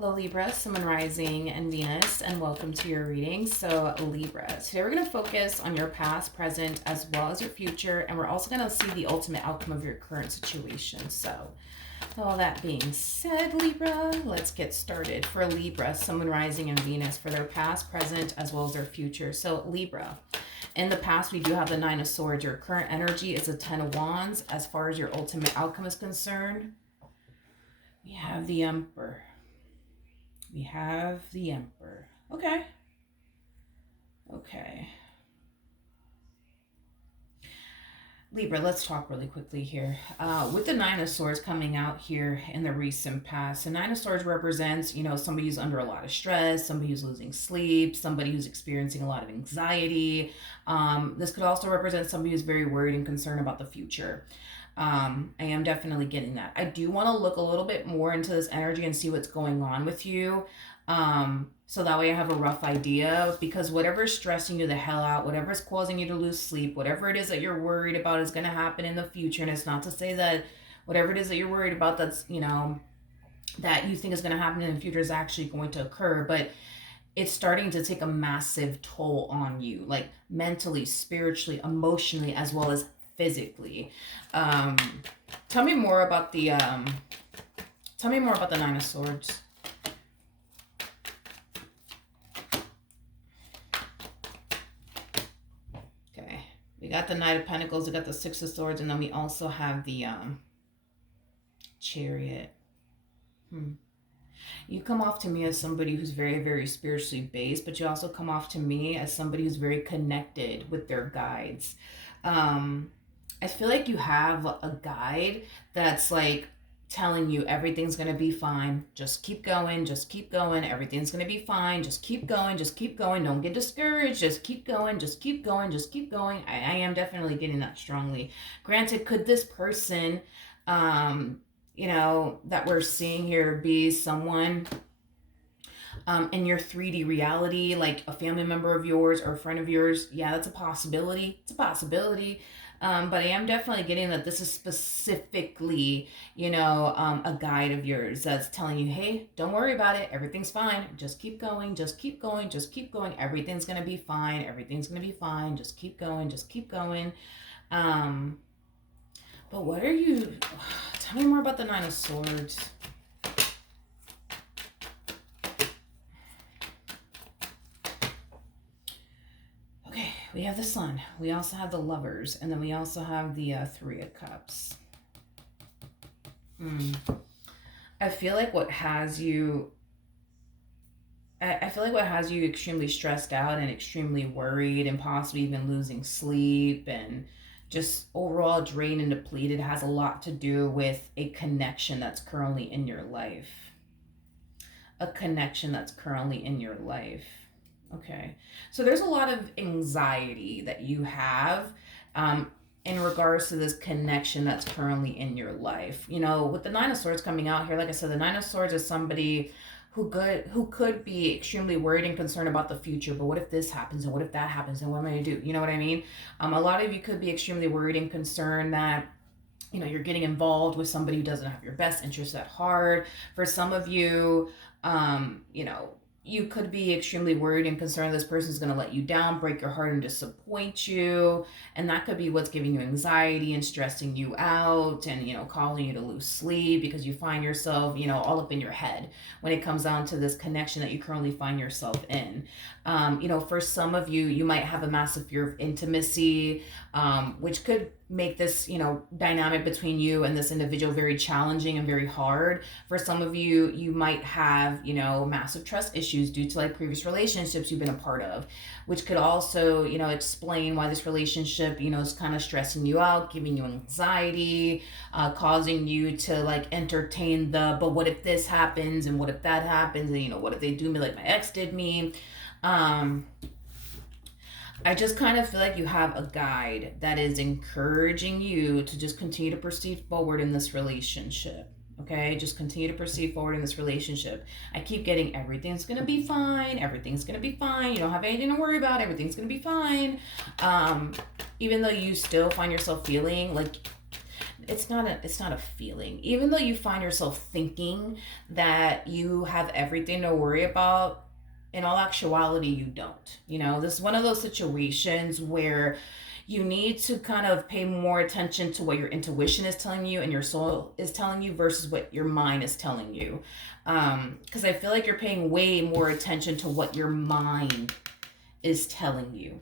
Hello Libra, Sun, Rising, and Venus, and welcome to your reading. So Libra, today we're going to focus on your past, present, as well as your future, and we're also going to see the ultimate outcome of your current situation. So all that being said, Libra, let's get started. For Libra, Sun, Rising, and Venus, for their past, present, as well as their future. So Libra, in the past, we do have the Nine of Swords. Your current energy is the Ten of Wands. As far as your ultimate outcome is concerned, we have the Emperor. We have the Emperor. Okay. Okay. Libra, let's talk really quickly here. With the Nine of Swords coming out here in the recent past, the Nine of Swords represents, somebody who's under a lot of stress, somebody who's losing sleep, somebody who's experiencing a lot of anxiety. This could also represent somebody who's very worried and concerned about the future. I am definitely getting that. I do want to look a little bit more into this energy and see what's going on with you. So that way I have a rough idea, because whatever's stressing you the hell out, whatever's causing you to lose sleep, whatever it is that you're worried about is going to happen in the future. And it's not to say that whatever it is that you're worried about that's, that you think is going to happen in the future is actually going to occur, but it's starting to take a massive toll on you, like mentally, spiritually, emotionally, as well as physically. Tell me more about the Nine of Swords. Okay, we got the Knight of Pentacles, we got the Six of Swords, and then we also have the Chariot. You come off to me as somebody who's very, very spiritually based, but you also come off to me as somebody who's very connected with their guides. I feel like you have a guide that's like telling you everything's going to be fine. Just keep going. Just keep going. Everything's going to be fine. Just keep going. Just keep going. Don't get discouraged. Just keep going. Just keep going. Just keep going. I am definitely getting that strongly. Granted, could this person, that we're seeing here be someone in your 3D reality, like a family member of yours or a friend of yours? Yeah, that's a possibility. It's a possibility. But I am definitely getting that this is specifically, a guide of yours that's telling you, hey, don't worry about it. Everything's fine. Just keep going. Just keep going. Just keep going. Everything's going to be fine. Everything's going to be fine. Just keep going. Just keep going. But what are you... Tell me more about the Nine of Swords. We have the Sun, we also have the Lovers, and then we also have the Three of Cups. I feel like what has you... I feel like what has you extremely stressed out and extremely worried and possibly even losing sleep and just overall drained and depleted has a lot to do with a connection that's currently in your life. A connection that's currently in your life. Okay, so there's a lot of anxiety that you have in regards to this connection that's currently in your life. With the Nine of Swords coming out here, like I said, the Nine of Swords is somebody who could be extremely worried and concerned about the future. But what if this happens, and what if that happens, and what am I going to do? You know what I mean? A lot of you could be extremely worried and concerned that you're getting involved with somebody who doesn't have your best interests at heart. For some of you, you could be extremely worried and concerned this person's going to let you down, break your heart, and disappoint you. And that could be what's giving you anxiety and stressing you out and, causing you to lose sleep because you find yourself, all up in your head when it comes down to this connection that you currently find yourself in. For some of you, you might have a massive fear of intimacy, which could make this, dynamic between you and this individual very challenging and very hard. For some of you, you might have, massive trust issues due to like previous relationships you've been a part of, which could also, explain why this relationship, is kind of stressing you out, giving you anxiety, causing you to like entertain but what if this happens, and what if that happens, and what if they do me like my ex did me? I just kind of feel like you have a guide that is encouraging you to just continue to proceed forward in this relationship. Okay, just continue to proceed forward in this relationship. I keep getting everything's gonna be fine. Everything's gonna be fine. You don't have anything to worry about. Everything's gonna be fine. Even though you still find yourself feeling like it's not a feeling. Even though you find yourself thinking that you have everything to worry about, in all actuality you don't. This is one of those situations where you need to kind of pay more attention to what your intuition is telling you and your soul is telling you versus what your mind is telling you. Because I feel like you're paying way more attention to what your mind is telling you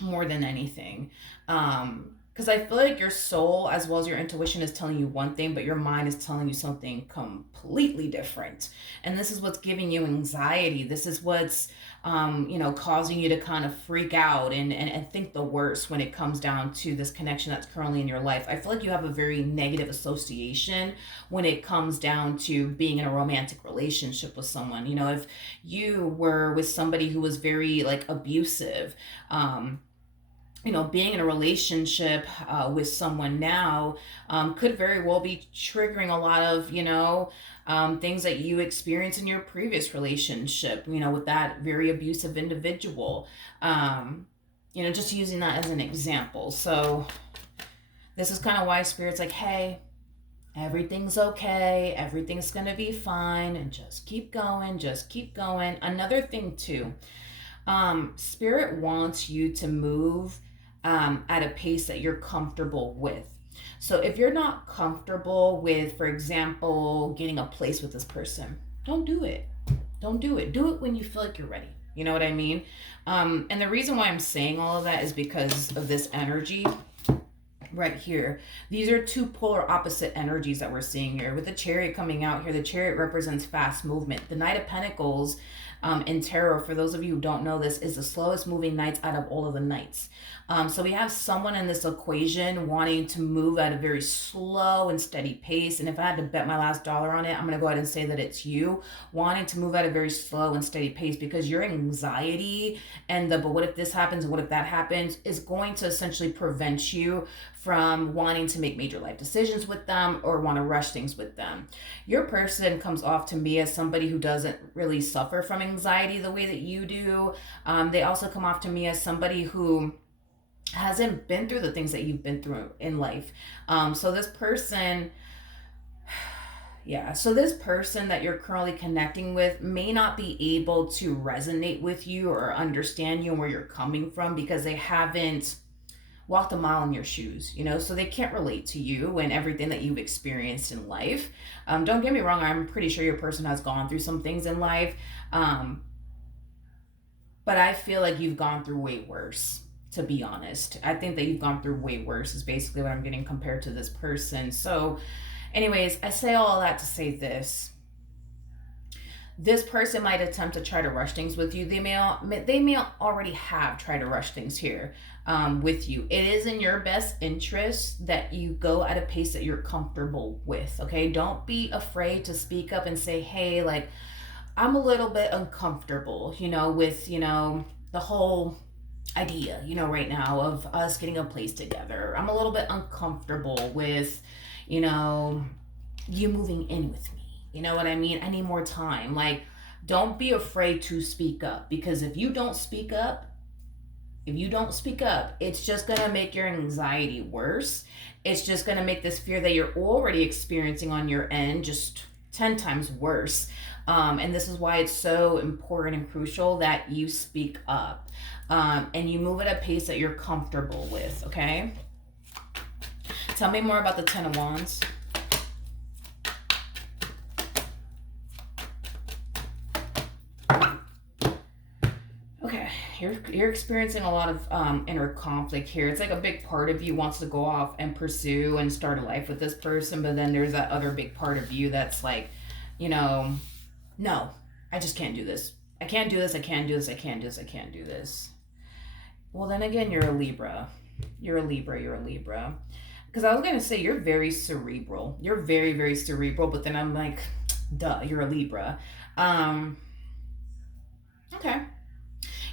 more than anything. Because I feel like your soul as well as your intuition is telling you one thing, but your mind is telling you something completely different. And this is what's giving you anxiety. This is what's causing you to kind of freak out and think the worst when it comes down to this connection that's currently in your life. I feel like you have a very negative association when it comes down to being in a romantic relationship with someone. If you were with somebody who was very like abusive, being in a relationship with someone now could very well be triggering a lot of, things that you experienced in your previous relationship, with that very abusive individual. Just using that as an example. So this is kind of why Spirit's like, hey, everything's okay, everything's gonna be fine, and just keep going, just keep going. Another thing too, Spirit wants you to move at a pace that you're comfortable with. So if you're not comfortable with, for example, getting a place with this person, don't do it. Don't do it. Do it when you feel like you're ready. You know what I mean? And the reason why I'm saying all of that is because of this energy right here. These are two polar opposite energies that we're seeing here. With the Chariot coming out here, the Chariot represents fast movement. The Knight of Pentacles in tarot, for those of you who don't know this, is the slowest moving knights out of all of the knights. So we have someone in this equation wanting to move at a very slow and steady pace. And if I had to bet my last dollar on it, I'm going to go ahead and say that it's you wanting to move at a very slow and steady pace, because your anxiety and but what if this happens and what if that happens is going to essentially prevent you from wanting to make major life decisions with them or want to rush things with them. Your person comes off to me as somebody who doesn't really suffer from anxiety the way that you do. They also come off to me as somebody who hasn't been through the things that you've been through in life. So this person that you're currently connecting with may not be able to resonate with you or understand you and where you're coming from, because they haven't walked a mile in your shoes, so they can't relate to you and everything that you've experienced in life. Don't get me wrong, I'm pretty sure your person has gone through some things in life, but I feel like you've gone through way worse. To be honest, I think that you've gone through way worse is basically what I'm getting compared to this person. So anyways, I say all of that to say this person might attempt to try to rush things with you. They may already have tried to rush things here with you. It is in your best interest that you go at a pace that you're comfortable with. Okay, don't be afraid to speak up and say, hey, like, I'm a little bit uncomfortable, with the whole idea, right now of us getting a place together. I'm a little bit uncomfortable with, you moving in with me. You know what I mean? I need more time. Like, don't be afraid to speak up, because if you don't speak up, it's just going to make your anxiety worse. It's just going to make this fear that you're already experiencing on your end just 10 times worse. And this is why it's so important and crucial that you speak up and you move at a pace that you're comfortable with, okay? Tell me more about the Ten of Wands. Okay, you're experiencing a lot of inner conflict here. It's like a big part of you wants to go off and pursue and start a life with this person, but then there's that other big part of you that's like, no, I just can't do this. I can't do this. I can't do this. I can't do this. I can't do this. Well, then again, you're a Libra. You're a Libra. Because I was going to say you're very cerebral. You're very, very cerebral. But then I'm like, duh, you're a Libra. Okay.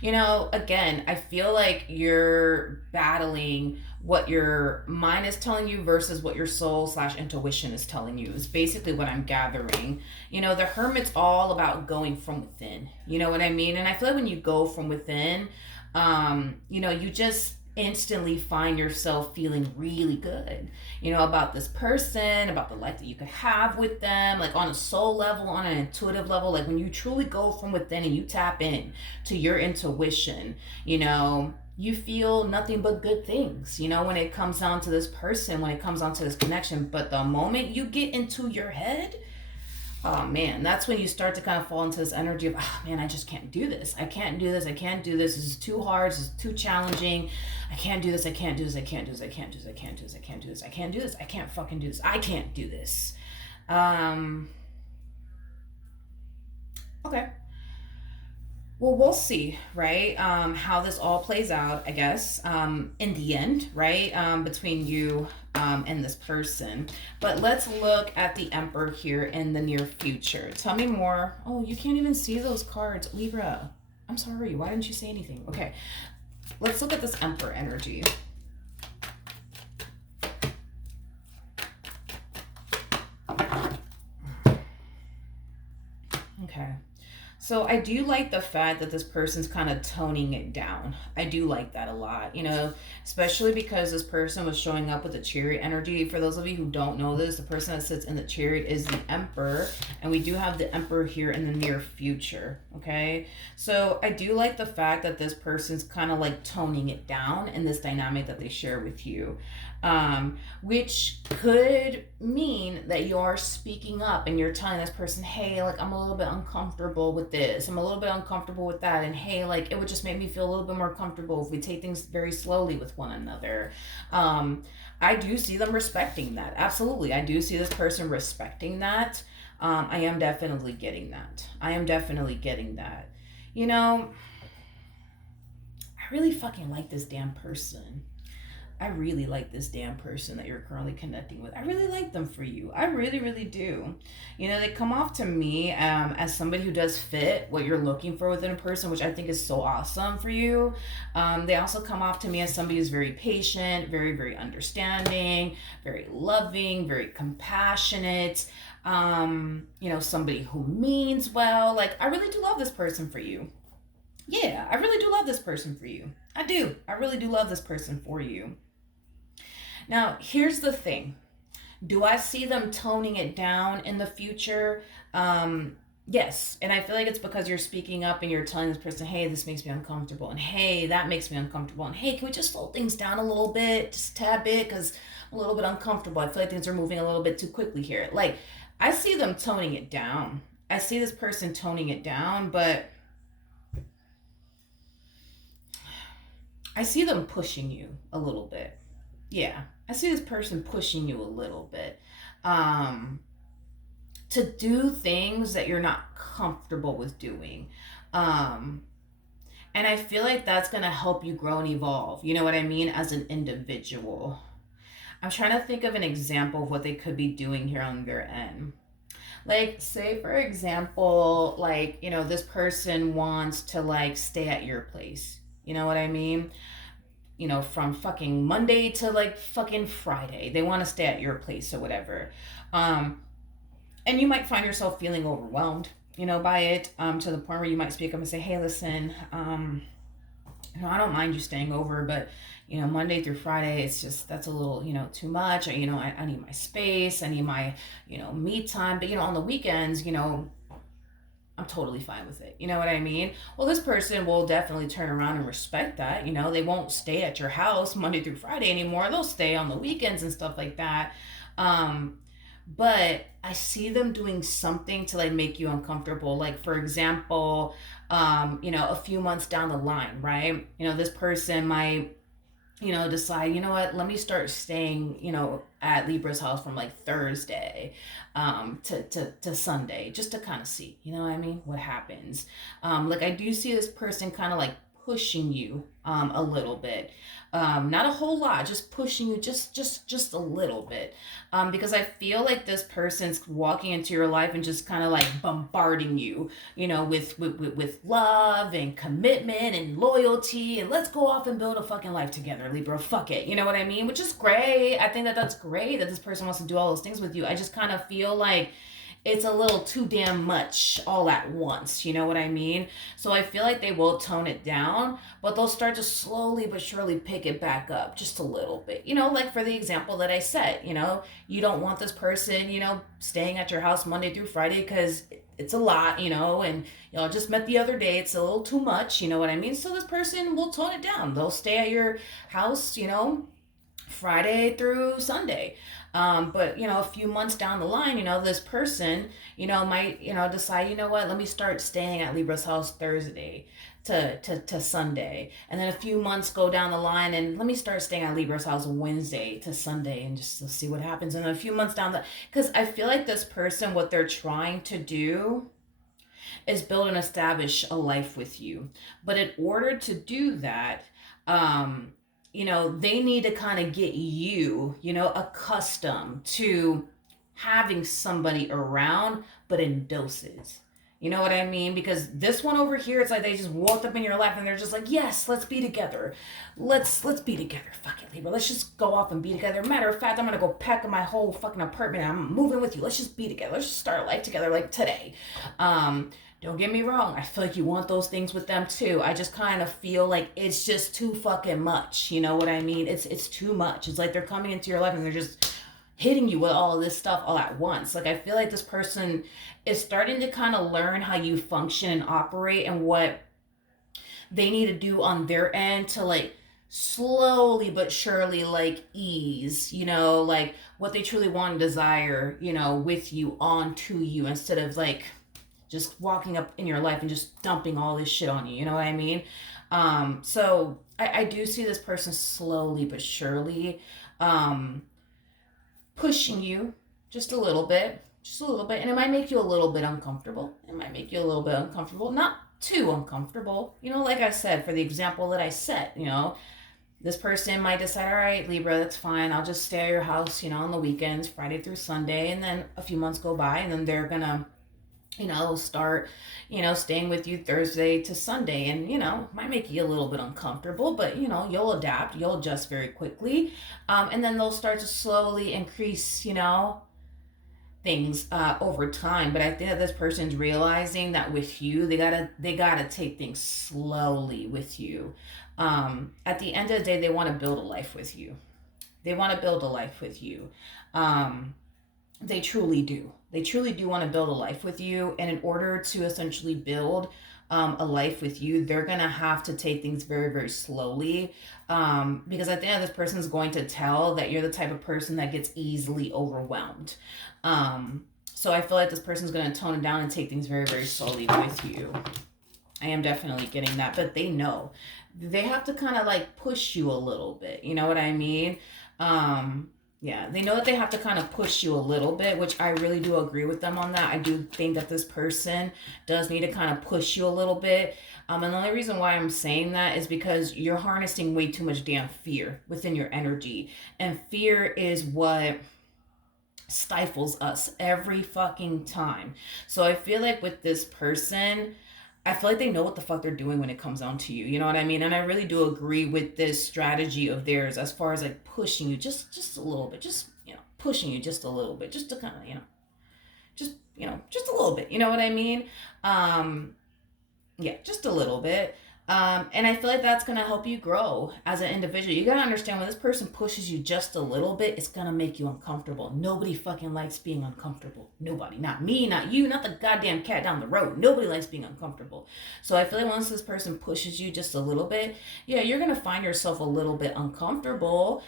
Again, I feel like you're battling what your mind is telling you versus what your soul / intuition is telling you is basically what I'm gathering. The Hermit's all about going from within. You know what I mean? And I feel like when you go from within, instantly find yourself feeling really good, about this person, about the life that you could have with them, like on a soul level, on an intuitive level. Like when you truly go from within and you tap in to your intuition, you feel nothing but good things, when it comes down to this person, when it comes down to this connection. But the moment you get into your head, oh man, that's when you start to kind of fall into this energy of, oh man, I just can't do this. I can't do this. I can't do this. This is too hard. This is too challenging. I can't do this. I can't do this. I can't do this. I can't do this. I can't do this. I can't do this. I can't do this. I can't fucking do this. I can't do this. Okay. Well, we'll see, right? How this all plays out, I guess, in the end, right? Between you and this person. But let's look at the Emperor here in the near future. Tell me more. Oh, you can't even see those cards, Libra. I'm sorry. Why didn't you say anything? Okay. Let's look at this Emperor energy. Okay. So I do like the fact that this person's kind of toning it down. I do like that a lot, especially because this person was showing up with the Chariot energy. For those of you who don't know this, the person that sits in the Chariot is the Emperor, and we do have the Emperor here in the near future, okay? So I do like the fact that this person's kind of like toning it down in this dynamic that they share with you. Which could mean that you're speaking up and you're telling this person, hey, like, I'm a little bit uncomfortable with this. I'm a little bit uncomfortable with that. And hey, like, it would just make me feel a little bit more comfortable if we take things very slowly with one another. I do see them respecting that. Absolutely. I do see this person respecting that. I am definitely getting that. I really fucking like this damn person. I really like this damn person that you're currently connecting with. I really like them for you. I really, really do. They come off to me as somebody who does fit what you're looking for within a person, which I think is so awesome for you. They also come off to me as somebody who's very patient, very, very understanding, very loving, very compassionate. Somebody who means well. Like, I really do love this person for you. Yeah, I really do love this person for you. I do. I really do love this person for you. Now, here's the thing. Do I see them toning it down in the future? Yes. And I feel like it's because you're speaking up and you're telling this person, hey, this makes me uncomfortable. And hey, that makes me uncomfortable. And hey, can we just slow things down a little bit, just a tad bit? Because I'm a little bit uncomfortable. I feel like things are moving a little bit too quickly here. Like, I see them toning it down. I see this person toning it down, but I see them pushing you a little bit. Yeah, I see this person pushing you a little bit to do things that you're not comfortable with doing. And I feel like that's going to help you grow and evolve, you know what I mean, as an individual. I'm trying to think of an example of what they could be doing here on their end. Like, say, for example, like, this person wants to, like, stay at your place. You know what I mean? From fucking Monday to like fucking Friday. They want to stay at your place or whatever. And you might find yourself feeling overwhelmed, by it, to the point where you might speak up and say, hey, listen, I don't mind you staying over, but, Monday through Friday, it's just, that's a little, too much. I need my space. I need my, me time. But, on the weekends, I'm totally fine with it. You know what I mean? Well, this person will definitely turn around and respect that. They won't stay at your house Monday through Friday anymore. They'll stay on the weekends and stuff like that. But I see them doing something to like make you uncomfortable. Like, for example, a few months down the line, right? This person might decide, what, let me start staying, at Libra's house from like Thursday to Sunday, just to kind of see, what I mean, what happens. Like, I do see this person kind of like pushing you a little bit. Not a whole lot, just pushing you just a little bit. Because I feel like this person's walking into your life and just kind of like bombarding you, with love and commitment and loyalty, and let's go off and build a fucking life together, Libra. Fuck it. You know what I mean? Which is great. I think that that's great that this person wants to do all those things with you. I just kind of feel like it's a little too damn much all at once. You know what I mean? So I feel like they will tone it down, but they'll start to slowly but surely pick it back up just a little bit. Like for the example that I said, you don't want this person, staying at your house Monday through Friday because it's a lot, and just met the other day, it's a little too much, you know what I mean? So this person will tone it down. They'll stay at your house, Friday through Sunday. But a few months down the line, this person, might, decide, what, let me start staying at Libra's house Thursday to Sunday. And then a few months go down the line and let me start staying at Libra's house Wednesday to Sunday and just see what happens. And then a few months down because I feel like this person, what they're trying to do is build and establish a life with you. But in order to do that, they need to kind of get you, accustomed to having somebody around, but in doses. You know what I mean? Because this one over here, it's like they just walked up in your life and they're just like, yes, let's be together. Let's be together. Fuck it, Libra. Let's just go off and be together. Matter of fact, I'm gonna go pack up my whole fucking apartment. I'm moving with you. Let's just be together. Let's just start a life together like today. Don't get me wrong. I feel like you want those things with them too. I just kind of feel like it's just too fucking much. You know what I mean? It's too much. It's like they're coming into your life and they're just hitting you with all of this stuff all at once. Like I feel like this person is starting to kind of learn how you function and operate and what they need to do on their end to like slowly but surely like ease, like what they truly want and desire, with you onto you instead of like just walking up in your life and just dumping all this shit on you. You know what I mean? So I do see this person slowly but surely pushing you just a little bit. And it might make you a little bit uncomfortable. Not too uncomfortable. Like I said, for the example that I set, this person might decide, all right, Libra, that's fine. I'll just stay at your house, on the weekends, Friday through Sunday. And then a few months go by and then they're going to start, staying with you Thursday to Sunday and, might make you a little bit uncomfortable, but, you'll adapt, you'll adjust very quickly. And then they'll start to slowly increase, things over time. But I think that this person's realizing that with you, they gotta take things slowly with you. At the end of the day, they want to build a life with you. They truly do. They truly do want to build a life with you. And in order to essentially build a life with you, they're going to have to take things very, very slowly. Because at the end, this person's going to tell that you're the type of person that gets easily overwhelmed. So I feel like this person's going to tone it down and take things very, very slowly with you. I am definitely getting that. But they know. They have to kind of like push you a little bit. You know what I mean? Yeah, they know that they have to kind of push you a little bit, which I really do agree with them on that. I do think that this person does need to kind of push you a little bit. And the only reason why I'm saying that is because you're harnessing way too much damn fear within your energy. And fear is what stifles us every fucking time. So I feel like with this person, I feel like they know what the fuck they're doing when it comes down to you. You know what I mean? And I really do agree with this strategy of theirs as far as like pushing you just a little bit, just, pushing you just a little bit, just to kind of, just a little bit. You know what I mean? Yeah, just a little bit. And I feel like that's going to help you grow as an individual. You got to understand when this person pushes you just a little bit, it's going to make you uncomfortable. Nobody fucking likes being uncomfortable. Nobody. Not me, not you, not the goddamn cat down the road. Nobody likes being uncomfortable. So I feel like once this person pushes you just a little bit, yeah, you're going to find yourself a little bit uncomfortable.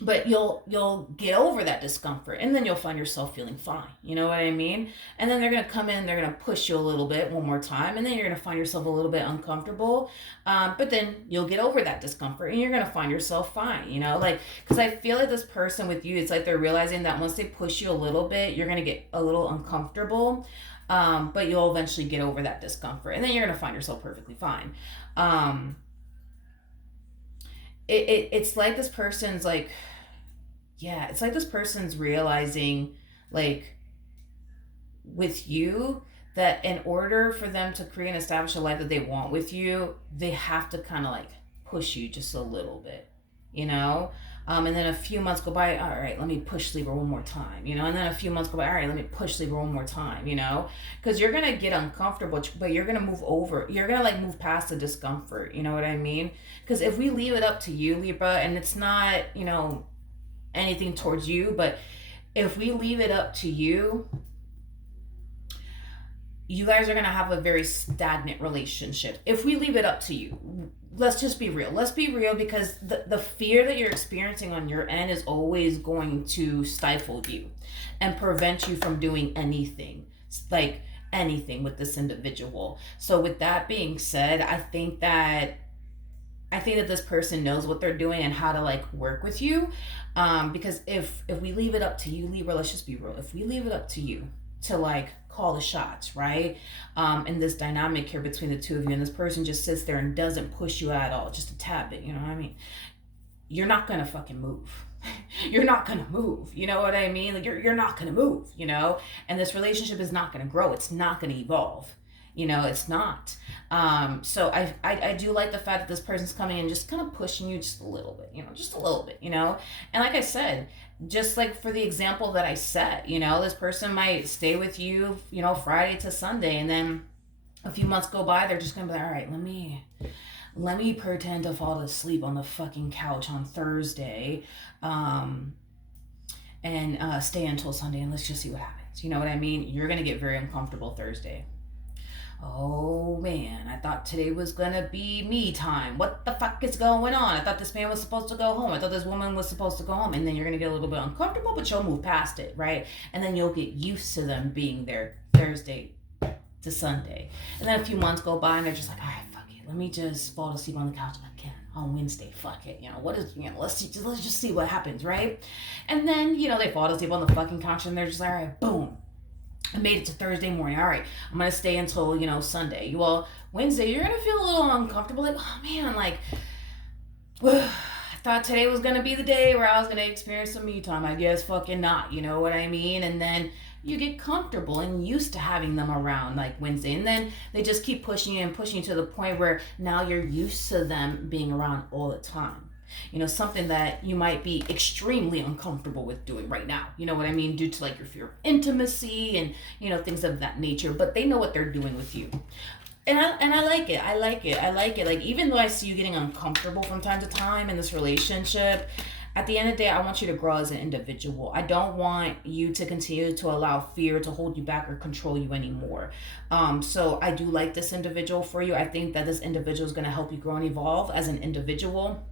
But you'll get over that discomfort and then you'll find yourself feeling fine. You know what I mean? And then they're going to come in, they're going to push you a little bit one more time, and then you're going to find yourself a little bit uncomfortable. But then you'll get over that discomfort and you're going to find yourself fine, because I feel like this person with you, it's like they're realizing that once they push you a little bit, you're going to get a little uncomfortable. But you'll eventually get over that discomfort and then you're going to find yourself perfectly fine. It's like this person's like, yeah, it's like this person's realizing, like, with you, that in order for them to create and establish a life that they want with you, they have to kind of like push you just a little bit, And then a few months go by, all right, let me push Libra one more time, and then a few months go by, all right, let me push Libra one more time, because you're going to get uncomfortable, but you're going to move over. You're going to like move past the discomfort. You know what I mean? Because if we leave it up to you, Libra, and it's not, anything towards you, but if we leave it up to you, you guys are going to have a very stagnant relationship. If we leave it up to you, let's just be real. Let's be real, because the fear that you're experiencing on your end is always going to stifle you and prevent you from doing anything, like anything with this individual. So with that being said, I think that this person knows what they're doing and how to like work with you. Because if we leave it up to you, Libra, let's just be real. If we leave it up to you to like call the shots, right? In this dynamic here between the two of you, and this person just sits there and doesn't push you at all, just a tad bit, you know what I mean? You're not gonna fucking move. You're not gonna move. You know what I mean? Like you're not gonna move, And this relationship is not gonna grow. It's not gonna evolve. It's not. So I do like the fact that this person's coming in just kind of pushing you just a little bit, just a little bit, And like I said, just like for the example that I set, this person might stay with you, Friday to Sunday, and then a few months go by, they're just gonna be like, all right, let me pretend to fall asleep on the fucking couch on Thursday, and stay until Sunday, and let's just see what happens. You know what I mean? You're gonna get very uncomfortable Thursday. Oh man, I thought today was gonna be me time. What the fuck is going on? I thought this man was supposed to go home. I thought this woman was supposed to go home. And then you're gonna get a little bit uncomfortable, but you'll move past it, right? And then you'll get used to them being there Thursday to Sunday. And then a few months go by and they're just like, all right, fuck it. Let me just fall asleep on the couch again on Wednesday. Fuck it. Let's just see what happens, right? And then, they fall asleep on the fucking couch and they're just like, all right, boom. I made it to Thursday morning. All right, I'm going to stay until, Sunday. Well, Wednesday, you're going to feel a little uncomfortable. Like, oh, man, like, I thought today was going to be the day where I was going to experience some me time. I guess fucking not. You know what I mean? And then you get comfortable and used to having them around, like, Wednesday. And then they just keep pushing you and pushing you to the point where now you're used to them being around all the time. Something that you might be extremely uncomfortable with doing right now. You know what I mean? Due to like your fear of intimacy and, things of that nature. But they know what they're doing with you. And I like it. I like it. Like, even though I see you getting uncomfortable from time to time in this relationship, at the end of the day, I want you to grow as an individual. I don't want you to continue to allow fear to hold you back or control you anymore. So I do like this individual for you. I think that this individual is going to help you grow and evolve as an individual.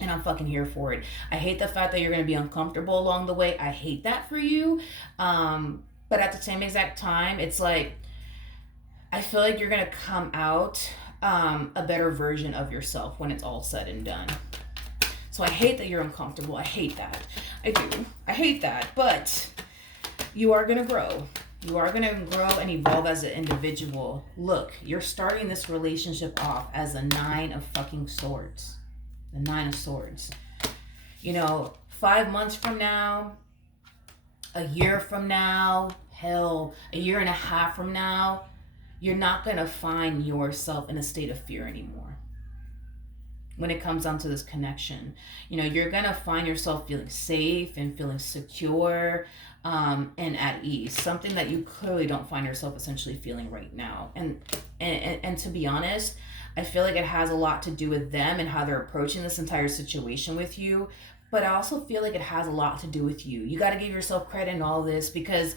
And I'm fucking here for it. I hate the fact that you're going to be uncomfortable along the way. I hate that for you. But at the same exact time, it's like, I feel like you're going to come out a better version of yourself when it's all said and done. So I hate that you're uncomfortable. I hate that. I do. I hate that. But you are going to grow. You are going to grow and evolve as an individual. Look, you're starting this relationship off as a 9 of fucking swords. The 9 of Swords. 5 months from now, a year from now, hell, a year and a half from now, you're not going to find yourself in a state of fear anymore. When it comes down to this connection, you're going to find yourself feeling safe and feeling secure, and at ease. Something that you clearly don't find yourself essentially feeling right now. And to be honest, I feel like it has a lot to do with them and how they're approaching this entire situation with you. But I also feel like it has a lot to do with you. You got to give yourself credit in all this because,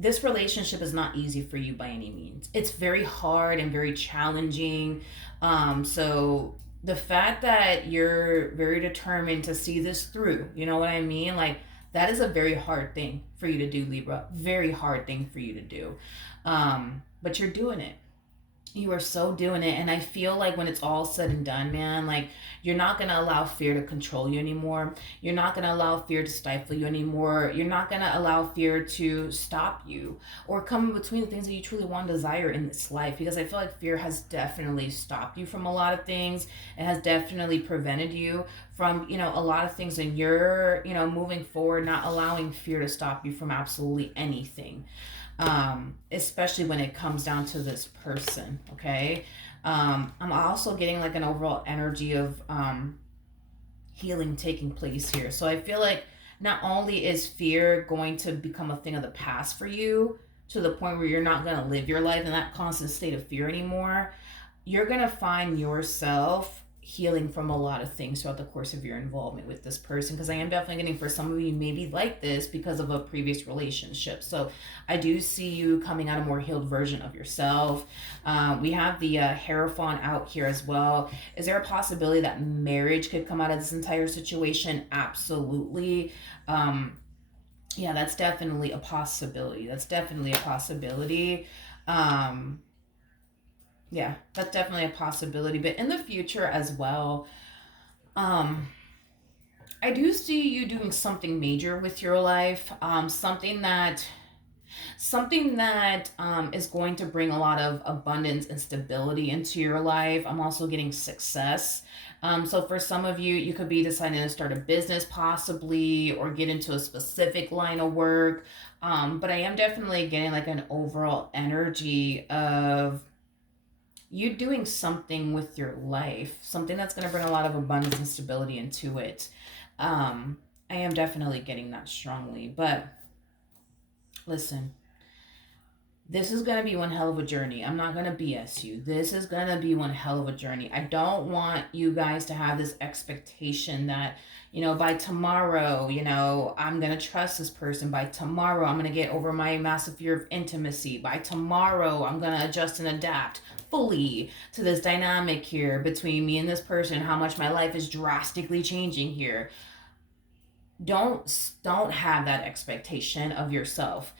this relationship is not easy for you by any means. It's very hard and very challenging. So the fact that you're very determined to see this through, you know what I mean? Like, that is a very hard thing for you to do, Libra. Very hard thing for you to do. But you're doing it. You are so doing it. And I feel like when it's all said and done, man, like, you're not going to allow fear to control you anymore. You're not going to allow fear to stifle you anymore. You're not going to allow fear to stop you or come in between the things that you truly want to desire in this life. Because I feel like fear has definitely stopped you from a lot of things. It has definitely prevented you from, a lot of things. And you're, moving forward, not allowing fear to stop you from absolutely anything. Especially when it comes down to this person, okay? I'm also getting like an overall energy of healing taking place here. So I feel like not only is fear going to become a thing of the past for you to the point where you're not going to live your life in that constant state of fear anymore, you're going to find yourself healing from a lot of things throughout the course of your involvement with this person, because I am definitely getting, for some of you, maybe like this because of a previous relationship. So I do see you coming out a more healed version of yourself. We have the Hierophant out here as well. Is there a possibility that marriage could come out of this entire situation? Absolutely. Yeah, that's definitely a possibility. That's definitely a possibility. Um, yeah, that's definitely a possibility. But in the future as well, um, I do see you doing something major with your life. Something that is going to bring a lot of abundance and stability into your life. I'm also getting success. So for some of you, you could be deciding to start a business possibly, or get into a specific line of work. But I am definitely getting like an overall energy of you doing something with your life, something that's going to bring a lot of abundance and stability into it. I am definitely getting that strongly. But listen, this is going to be one hell of a journey. I'm not going to BS you. This is going to be one hell of a journey. I don't want you guys to have this expectation that, by tomorrow, I'm going to trust this person. By tomorrow, I'm going to get over my massive fear of intimacy. By tomorrow, I'm going to adjust and adapt fully to this dynamic here between me and this person, how much my life is drastically changing here. Don't have that expectation of yourself.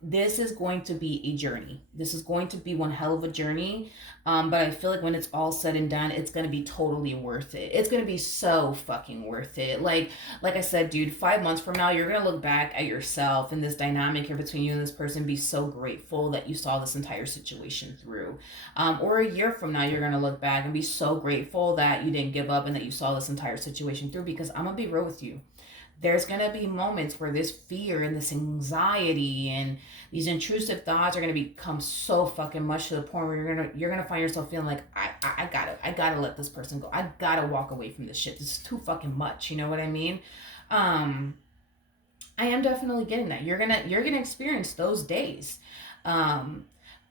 This is going to be a journey. This is going to be one hell of a journey. But I feel like when it's all said and done, it's gonna be totally worth it. It's gonna be so fucking worth it. Like I said, dude, 5 months from now, you're gonna look back at yourself and this dynamic here between you and this person, be so grateful that you saw this entire situation through. Or a year from now, you're gonna look back and be so grateful that you didn't give up and that you saw this entire situation through. Because I'm gonna be real with you, there's going to be moments where this fear and this anxiety and these intrusive thoughts are going to become so fucking much to the point where you're going to find yourself feeling like I gotta let this person go. I gotta walk away from this shit. This is too fucking much. You know what I mean? I am definitely getting that. You're gonna experience those days. Um,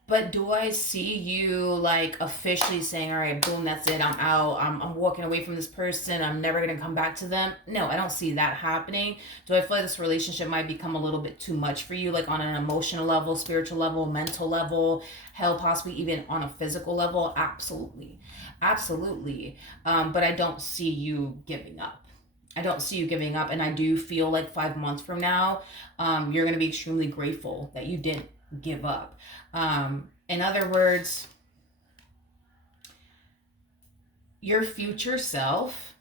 but do I see you like officially saying, all right, boom, that's it, I'm out, I'm walking away from this person, I'm never gonna come back to them? No, I don't see that happening. Do I feel like this relationship might become a little bit too much for you, like on an emotional level, spiritual level, mental level, hell, possibly even on a physical level? Absolutely. Absolutely. But I don't see you giving up. I don't see you giving up. And I do feel like 5 months from now, you're going to be extremely grateful that you didn't give up. In other words, your future self,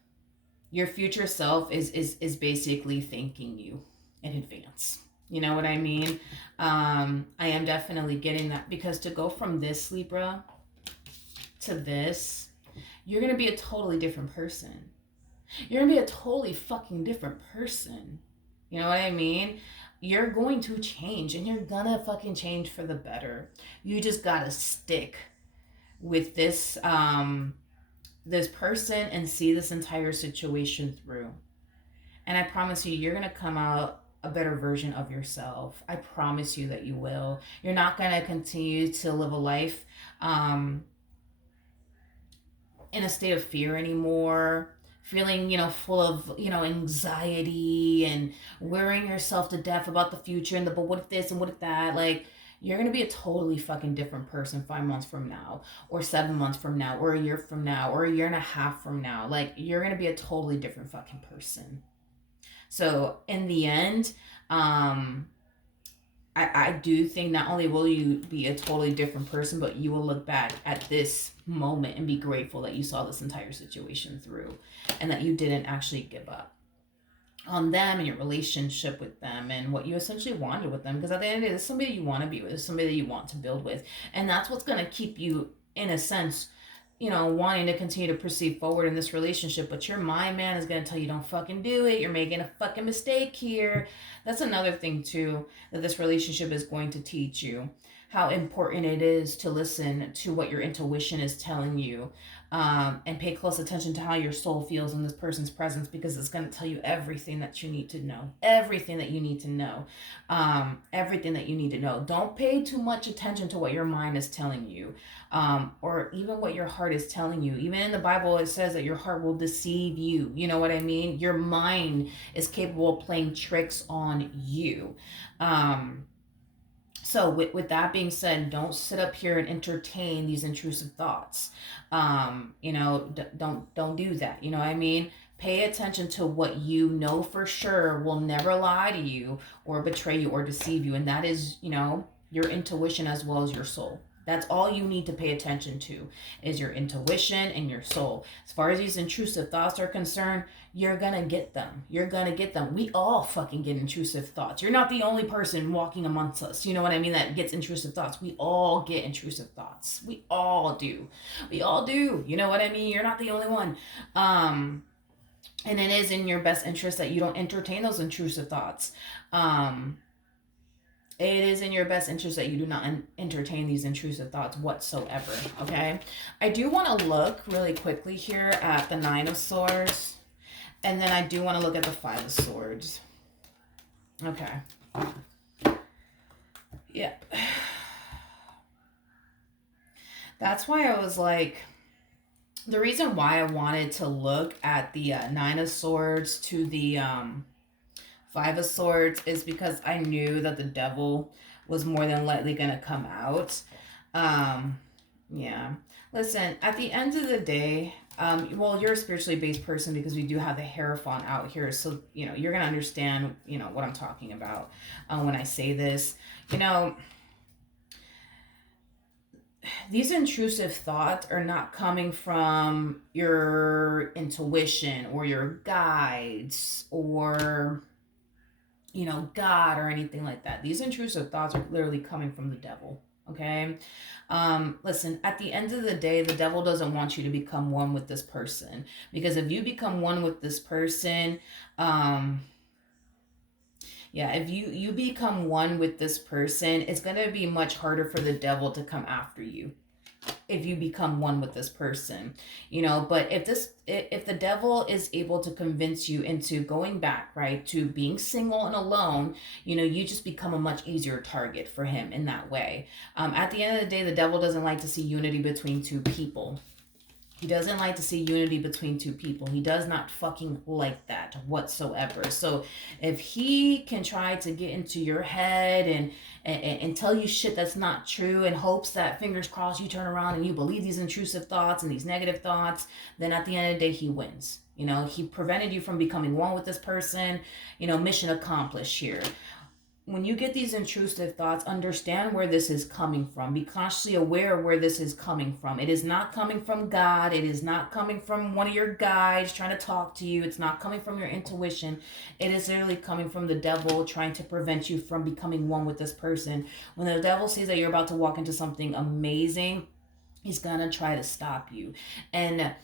your future self is basically thanking you in advance. You know what I mean? I am definitely getting that, because to go from this, Libra, to this, you're going to be a totally different person. You're going to be a totally fucking different person. You know what I mean? You're going to change, and you're gonna fucking change for the better. You just gotta stick with this person and see this entire situation through. And I promise you, you're gonna come out a better version of yourself. I promise you that you will. You're not gonna continue to live a life in a state of fear anymore, feeling, full of, anxiety and worrying yourself to death about the future and the, but what if this and what if that? Like, you're going to be a totally fucking different person 5 months from now, or 7 months from now, or a year from now, or a year and a half from now. Like, you're going to be a totally different fucking person. So in the end, I do think not only will you be a totally different person, but you will look back at this moment and be grateful that you saw this entire situation through, and that you didn't actually give up on them and your relationship with them and what you essentially wanted with them. Because at the end of the day, this is somebody you want to be with, this is somebody that you want to build with. And that's what's going to keep you, in a sense, wanting to continue to proceed forward in this relationship. But your mind, man, is going to tell you, don't fucking do it. You're making a fucking mistake here. That's another thing, too, that this relationship is going to teach you. how important it is to listen to what your intuition is telling you, and pay close attention to how your soul feels in this person's presence, because it's going to tell you everything that you need to know. Everything that you need to know. Everything that you need to know. Don't pay too much attention to what your mind is telling you, or even what your heart is telling you. Even in the Bible, it says that your heart will deceive you. You know what I mean? Your mind is capable of playing tricks on you. Um, so with that being said, don't sit up here and entertain these intrusive thoughts. Don't do that. You know what I mean? Pay attention to what you know for sure will never lie to you or betray you or deceive you, and that is, your intuition as well as your soul. That's all you need to pay attention to, is your intuition and your soul. As far as these intrusive thoughts are concerned, you're gonna get them. You're gonna get them. We all fucking get intrusive thoughts. You're not the only person walking amongst us, you know what I mean, that gets intrusive thoughts. We all get intrusive thoughts. We all do. We all do. You know what I mean? You're not the only one. And it is in your best interest that you don't entertain those intrusive thoughts. It is in your best interest that you do not entertain these intrusive thoughts whatsoever. Okay, I do want to look really quickly here at the Nine of Swords, and then I do want to look at the Five of Swords. Okay. Yep. That's why I was like, the reason why I wanted to look at the Nine of Swords to the Five of Swords is because I knew that the devil was more than likely going to come out. Yeah. Listen, at the end of the day, well, you're a spiritually based person because we do have the Hierophant out here. So, you're going to understand, what I'm talking about when I say this. These intrusive thoughts are not coming from your intuition or your guides or God or anything like that. These intrusive thoughts are literally coming from the devil. Okay. Listen, at the end of the day, the devil doesn't want you to become one with this person, because if you become one with this person, if you become one with this person, it's going to be much harder for the devil to come after you if you become one with this person. But if the devil is able to convince you into going back, right, to being single and alone, you just become a much easier target for him in that way. At the end of the day, the devil doesn't like to see unity between two people. He doesn't like to see unity between two people. He does not fucking like that whatsoever. So if he can try to get into your head and tell you shit that's not true in hopes that, fingers crossed, you turn around and you believe these intrusive thoughts and these negative thoughts, then at the end of the day, he wins. He prevented you from becoming one with this person. Mission accomplished here. When you get these intrusive thoughts, understand where this is coming from. Be consciously aware of where this is coming from. It is not coming from God. It is not coming from one of your guides trying to talk to you. It's not coming from your intuition. It is literally coming from the devil trying to prevent you from becoming one with this person. When the devil sees that you're about to walk into something amazing, he's going to try to stop you. And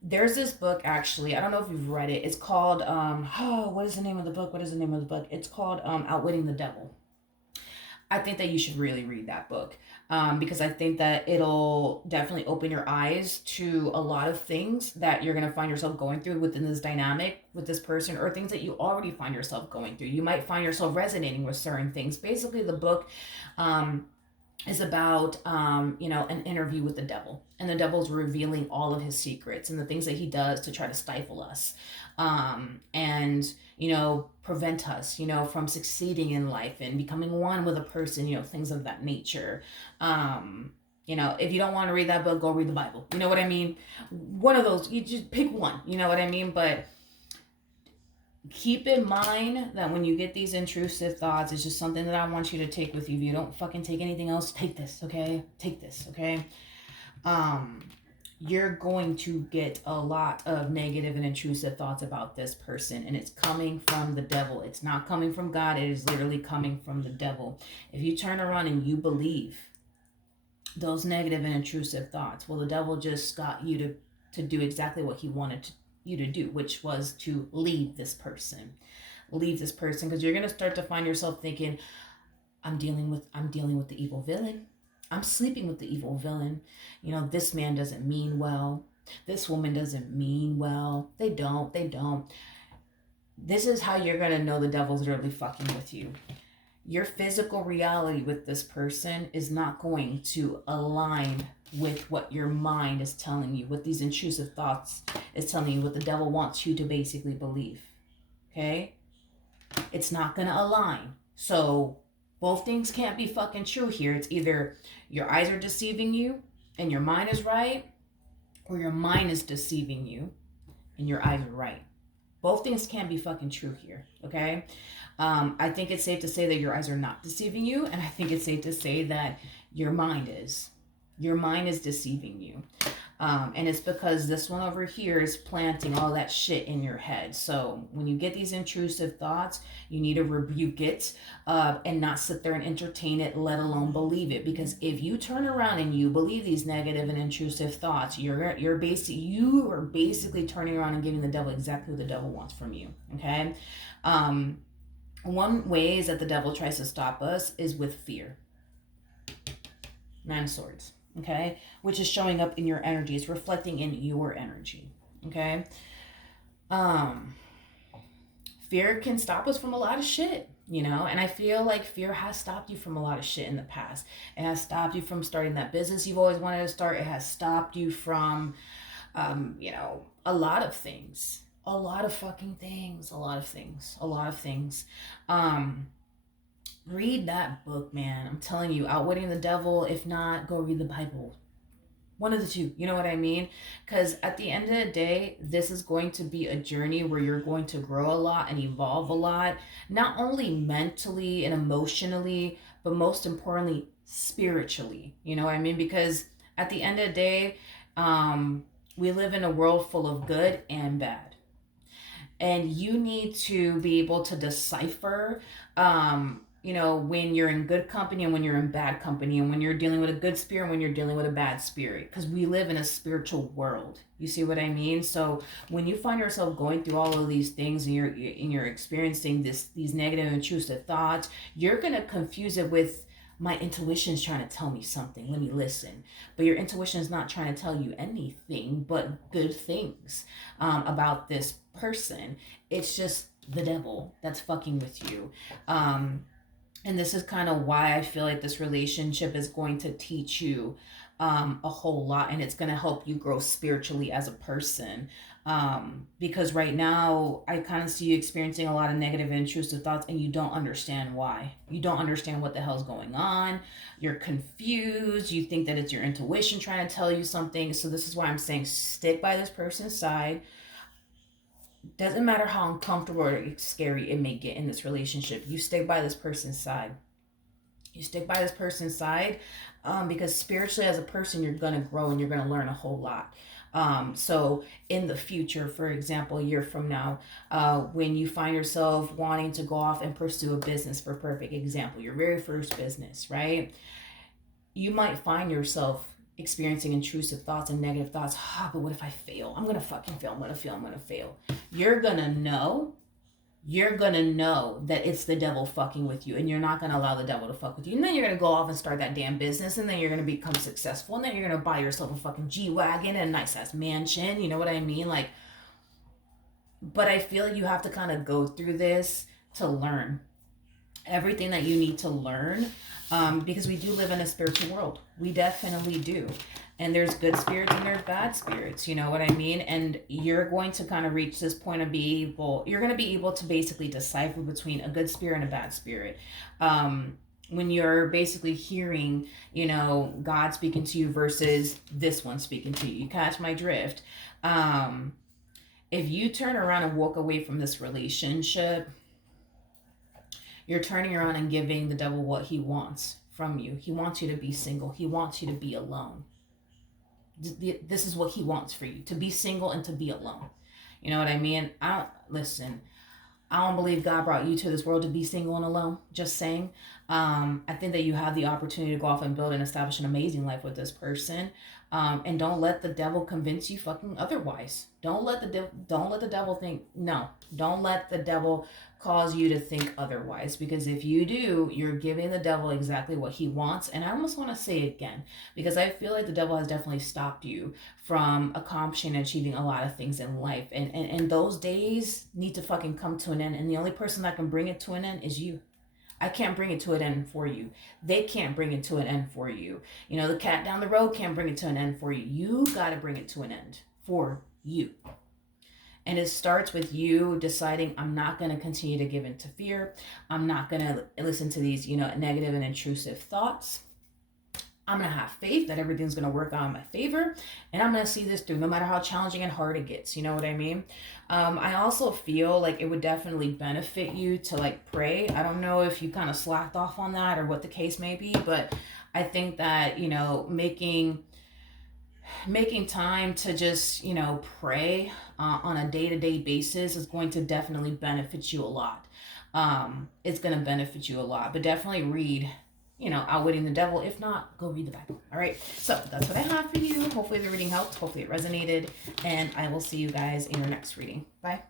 there's this book, actually, I don't know if you've read it. It's called what is the name of the book? It's called Outwitting the Devil. I think that you should really read that book, because I think that it'll definitely open your eyes to a lot of things that you're going to find yourself going through within this dynamic with this person, or things that you already find yourself going through. You might find yourself resonating with certain things. Basically, the book is about an interview with the devil, and the devil's revealing all of his secrets and the things that he does to try to stifle us, and prevent us from succeeding in life and becoming one with a person, things of that nature. If you don't want to read that book, go read the Bible. You know what I mean? One of those, you just pick one. You know what I mean? But keep in mind that when you get these intrusive thoughts, it's just something that I want you to take with you. If you don't fucking take anything else, take this, okay? Take this, okay? You're going to get a lot of negative and intrusive thoughts about this person, and it's coming from the devil. It's not coming from God. It is literally coming from the devil. If you turn around and you believe those negative and intrusive thoughts, well, the devil just got you to do exactly what he wanted you to do, which was to leave this person, because you're going to start to find yourself thinking, I'm dealing with the evil villain. I'm sleeping with the evil villain. This man doesn't mean well. This woman doesn't mean well. They don't. This is how you're going to know the devil's really fucking with you. Your physical reality with this person is not going to align with what your mind is telling you, what these intrusive thoughts is telling you, what the devil wants you to basically believe. Okay? It's not going to align. So both things can't be fucking true here. It's either your eyes are deceiving you and your mind is right, or your mind is deceiving you and your eyes are right. Both things can't be fucking true here, okay? I think it's safe to say that your eyes are not deceiving you, and I think it's safe to say that your mind is. Your mind is deceiving you. And it's because this one over here is planting all that shit in your head. So when you get these intrusive thoughts, you need to rebuke it and not sit there and entertain it, let alone believe it. Because if you turn around and you believe these negative and intrusive thoughts, you are basically turning around and giving the devil exactly what the devil wants from you. Okay. One way is that the devil tries to stop us is with fear. Nine of Swords. Okay, which is showing up in your energy. It's reflecting in your energy. Okay. Fear can stop us from a lot of shit, and I feel like fear has stopped you from a lot of shit in the past. It has stopped you from starting that business you've always wanted to start. It has stopped you from a lot of things, a lot of fucking things, a lot of things. Read that book, man. I'm telling you, Outwitting the Devil. If not, go read the Bible. One of the two, you know what I mean? Because at the end of the day, this is going to be a journey where you're going to grow a lot and evolve a lot, not only mentally and emotionally, but most importantly, spiritually. You know what I mean? Because at the end of the day, we live in a world full of good and bad. And you need to be able to decipher when you're in good company and when you're in bad company, and when you're dealing with a good spirit and when you're dealing with a bad spirit, because we live in a spiritual world. You see what I mean? So when you find yourself going through all of these things and you're experiencing these negative intrusive thoughts, you're going to confuse it with, my intuition is trying to tell me something, let me listen. But your intuition is not trying to tell you anything but good things about this person. It's just the devil that's fucking with you. And this is kind of why I feel like this relationship is going to teach you a whole lot, and it's going to help you grow spiritually as a person. Because right now, I kind of see you experiencing a lot of negative and intrusive thoughts, and you don't understand why. You don't understand what the hell's going on. You're confused. You think that it's your intuition trying to tell you something. So this is why I'm saying stick by this person's side. Doesn't matter how uncomfortable or scary it may get in this relationship. You stick by this person's side. You stick by this person's side because spiritually, as a person, you're going to grow and you're going to learn a whole lot. So in the future, for example, a year from now, when you find yourself wanting to go off and pursue a business, for perfect example, your very first business, right? You might find yourself experiencing intrusive thoughts and negative thoughts. But what if I fail? I'm going to fucking fail. I'm going to fail. You're going to know that it's the devil fucking with you, and you're not going to allow the devil to fuck with you. And then you're going to go off and start that damn business, and then you're going to become successful, and then you're going to buy yourself a fucking G-Wagon and a nice ass mansion. You know what I mean? Like, but I feel like you have to kind of go through this to learn everything that you need to learn, because we do live in a spiritual world. We definitely do. And there's good spirits and there's bad spirits, you know what I mean? And you're going to kind of reach this point of you're going to be able to basically decipher between a good spirit and a bad spirit. When you're basically hearing, God speaking to you versus this one speaking to you. You catch my drift? If you turn around and walk away from this relationship, you're turning around and giving the devil what he wants from you. He wants you to be single. He wants you to be alone. This is what he wants for you, to be single and to be alone. You know what I mean? I don't believe God brought you to this world to be single and alone. Just saying. I think that you have the opportunity to go off and build and establish an amazing life with this person. And don't let the devil convince you fucking otherwise. Don't let the devil think, no. Don't let the devil cause you to think otherwise. Because if you do, you're giving the devil exactly what he wants. And I almost want to say it again, because I feel like the devil has definitely stopped you from accomplishing and achieving a lot of things in life. And those days need to fucking come to an end. And the only person that can bring it to an end is you. I can't bring it to an end for you. They can't bring it to an end for you. You know, the cat down the road can't bring it to an end for you. You got to bring it to an end for you. And it starts with you deciding, I'm not going to continue to give in to fear. I'm not going to listen to these, negative and intrusive thoughts. I'm going to have faith that everything's going to work out in my favor. And I'm going to see this through no matter how challenging and hard it gets. You know what I mean? I also feel like it would definitely benefit you to like pray. I don't know if you kind of slacked off on that or what the case may be, but I think that, making time to just pray on a day-to-day basis is going to definitely benefit you a lot. It's going to benefit you a lot, but definitely read Outwitting the Devil. If not, go read the Bible. All right, so that's what I have for you. Hopefully the reading helped, hopefully it resonated, and I will see you guys in your next reading. Bye.